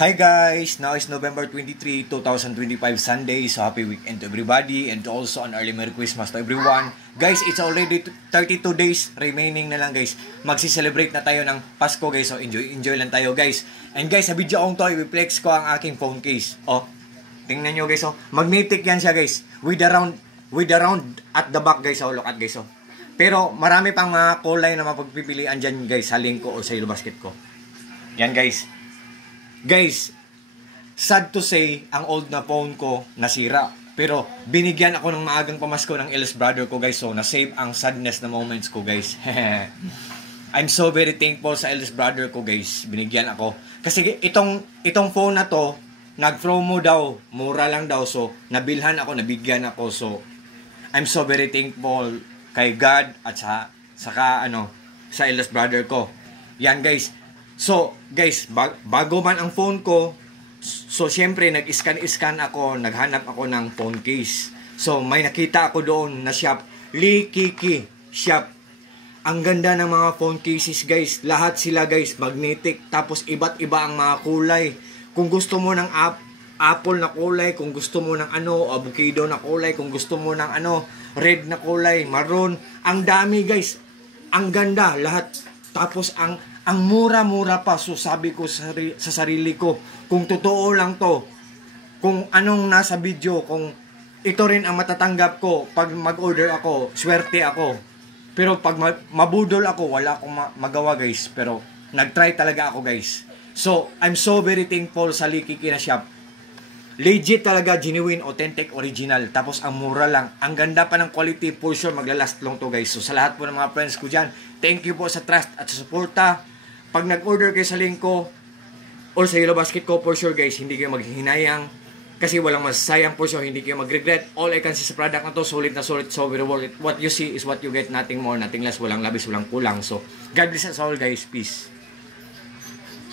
Hi guys! Now is November 23, 2025 Sunday. So happy weekend to everybody and also an early Merry Christmas to everyone. Guys, it's already 32 days remaining na lang guys. Magsi-celebrate na tayo ng Pasko guys. So enjoy lang tayo guys. And guys, sa video kong to, i-flex ko ang aking phone case. Oh, tingnan nyo guys. Oh, magnetic yan siya guys. With the round at the back guys. Oh, look at guys. Oh. Pero marami pang mga kulay na mapagpipilian dyan guys sa link ko o sa Yellow Basket ko. Yan guys. Guys, sad to say, ang old na phone ko nasira. Pero binigyan ako ng maagang pamasko ng eldest brother ko guys. So na-save ang sadness na moments ko guys. I'm so very thankful sa eldest brother ko guys. Binigyan ako. Kasi itong phone na to, nag-promo daw. Mura lang daw. So nabilhan ako, nabigyan ako. So I'm so very thankful kay God at sa eldest brother ko. Yan guys. So, guys, bago man ang phone ko, so syempre nag-scan ako, naghanap ako ng phone case. So, may nakita ako doon na shop, Likiki shop. Ang ganda ng mga phone cases, guys. Lahat sila, guys, magnetic. Tapos, iba't iba ang mga kulay. Kung gusto mo ng apple na kulay, kung gusto mo ng avocado na kulay, kung gusto mo ng red na kulay, maroon. Ang dami, guys. Ang ganda, lahat. Tapos, ang mura-mura pa. So sabi ko sa sarili ko, kung totoo lang to, kung anong nasa video, kung ito rin ang matatanggap ko pag mag-order ako, swerte ako. Pero pag mabudol ako, wala akong magawa guys. Pero nag-try talaga ako guys. So I'm so very thankful sa Likiki na shop. Legit talaga, genuine, authentic, original. Tapos ang mura lang. Ang ganda pa ng quality, for sure maglalast long to guys. So sa lahat po ng mga friends ko dyan, thank you po sa trust at sa suporta. Pag nag-order kayo sa link ko or sa Yellow Basket ko, for sure guys, hindi kayo maghihinayang kasi walang masayang, for sure, hindi kayo mag-regret. All I can see sa product na to, solid na solid, so very worth it. What you see is what you get, nothing more, nothing less, walang labis, walang kulang. So, God bless us all guys, peace.